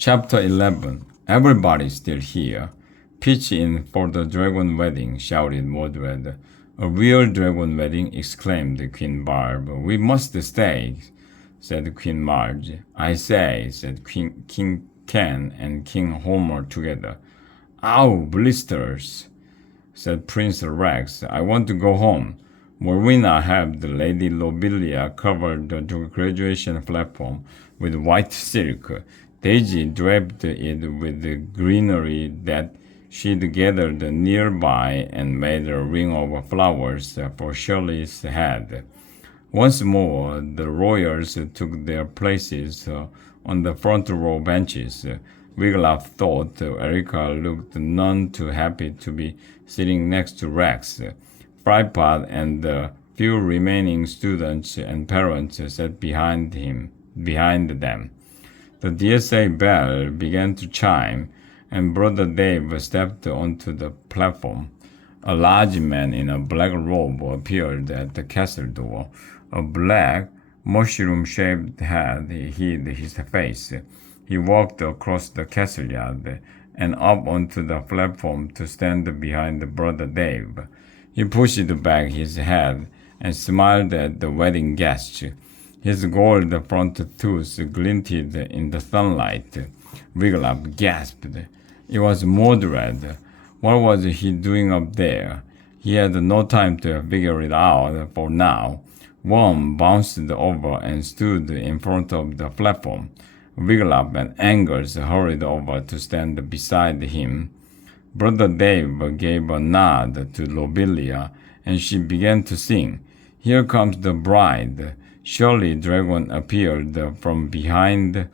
Chapter 11. Everybody's still here. Pitch in for the dragon wedding, shouted Mordred. A real dragon wedding, exclaimed Queen Barb. We must stay, said Queen Marge. I say, said King Ken and King Homer together. Ow, blisters, said Prince Rex. I want to go home. Morwina helped Lady Lobelia cover the graduation platform with white silk. Daisy draped it with the greenery that she'd gathered nearby and made a ring of flowers for Shirley's head. Once more, the royals took their places on the front row benches. Wiglaf thought Erica looked none too happy to be sitting next to Rex. Fripod and the few remaining students and parents sat behind them. The DSA bell began to chime, and Brother Dave stepped onto the platform. A large man in a black robe appeared at the castle door. A black, mushroom-shaped head hid his face. He walked across the castle yard and up onto the platform to stand behind Brother Dave. He pushed back his head and smiled at the wedding guests. His gold front tooth glinted in the sunlight. Wiglaf gasped. It was Mordred. What was he doing up there? He had no time to figure it out for now. Worm bounced over and stood in front of the platform. Wiglaf and Angus hurried over to stand beside him. Brother Dave gave a nod to Lobelia, and she began to sing. Here comes the bride. Shirley Dragon appeared from behind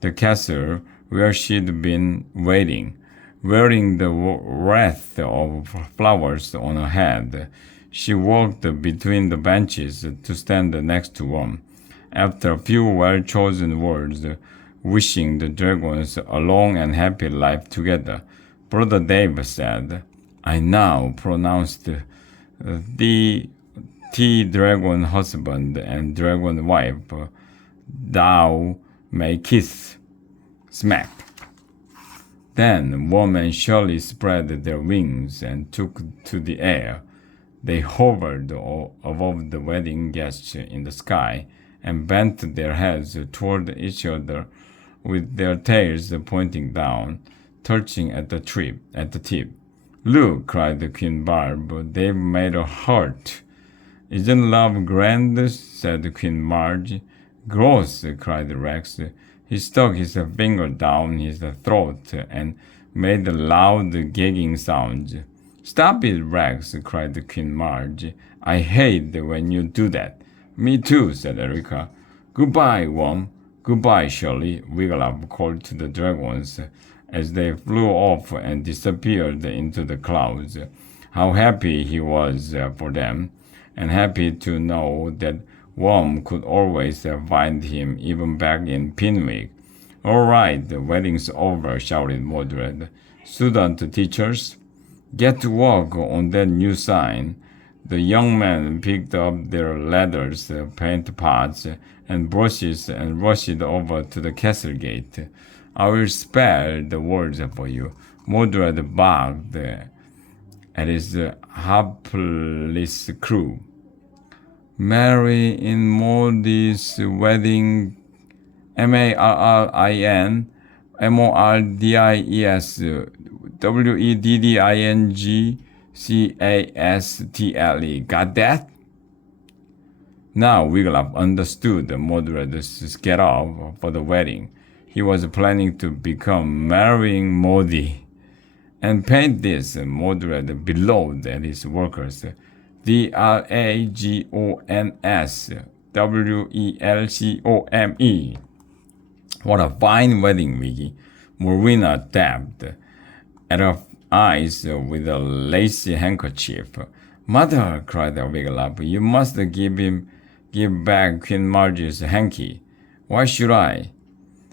the castle where she'd been waiting, wearing the wreath of flowers on her head. She walked between the benches to stand next to Worm. After a few well-chosen words, wishing the dragons a long and happy life together, Brother Dave said, I now pronounce the dragon husband and dragon wife, thou may kiss. Smack. Then Worm and Shirley spread their wings and took to the air. They hovered above the wedding guests in the sky and bent their heads toward each other with their tails pointing down, touching at the tip. Look, cried Queen Barb, they've made a heart. Isn't love grand? Said Queen Marge. Gross, cried Rex. He stuck his finger down his throat and made a loud gagging sound. Stop it, Rex, cried Queen Marge. I hate when you do that. Me too, said Erica. Goodbye, Worm. Goodbye, Shirley, Wiglaf called to the dragons as they flew off and disappeared into the clouds. How happy he was for them, and happy to know that Worm could always find him even back in Pinwick. All right, the wedding's over, shouted Mordred. Student teachers, get to work on that new sign. The young men picked up their ladders, paint pots, and brushes and rushed over to the castle gate. I will spell the words for you. Mordred barked at his hapless crew. Mary in Mordy's wedding, Marrin, Mordies, Weddingcastle. Got that? Now Wiglaf understood Mordred's get off for the wedding. He was planning to become marrying Mordy. And paint this, Mordred bellowed at his workers. DRAGONSWELCOME. What a fine wedding, Wiggy. Morwina dabbed at her eyes with a lacy handkerchief. Mother, cried Wiglaf, you must give back Queen Marge's hanky. Why should I?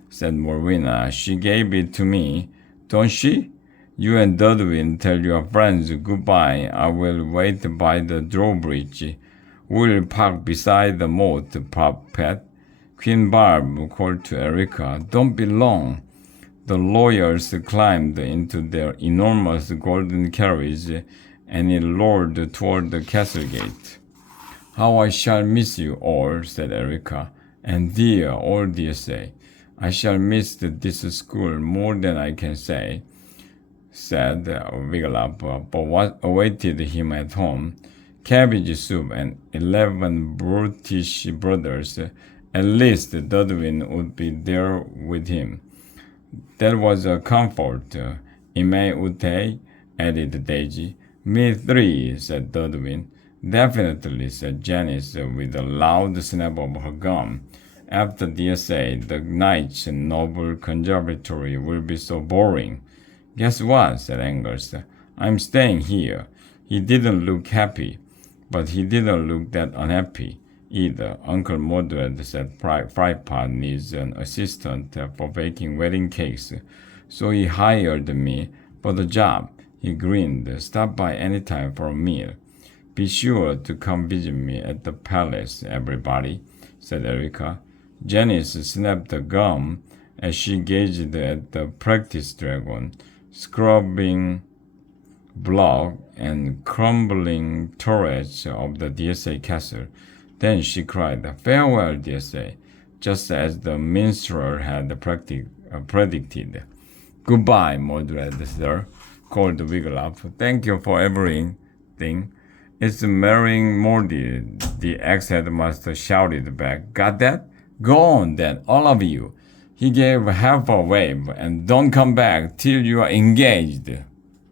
Said Morwina. She gave it to me, don't she? You and Dudwin tell your friends goodbye. I will wait by the drawbridge. We'll park beside the moat, Pet. Queen Barb called to Erica. Don't be long. The lawyers climbed into their enormous golden carriage, and it roared toward the castle gate. How I shall miss you all, said Erica, and dear old DSA. I shall miss this school more than I can say, said Wiglaf, but what awaited him at home, cabbage soup and 11 brutish brothers, at least Dudwin would be there with him. That was a comfort. Ime Ute, added Daisy. Me three, said Dudwin. Definitely, said Janice with a loud snap of her gum. After DSA, the Knights Noble Conservatory will be so boring. Guess what, said Angus. I'm staying here. He didn't look happy, but he didn't look that unhappy either. Uncle Mordred said Frypot needs an assistant for baking wedding cakes, so he hired me for the job. He grinned. Stop by any time for a meal. Be sure to come visit me at the palace, everybody, said Erica. Janice snapped the gum as she gazed at the practice dragon, scrubbing block and crumbling turrets of the DSA castle. Then she cried, Farewell, DSA, just as the minstrel had predicted. Goodbye, Mordred, sir, called Wiglaf. Thank you for everything. It's marrying Morty, the ex-headmaster shouted back. Got that? Go on, then, all of you. He gave half a wave, and don't come back till you are engaged.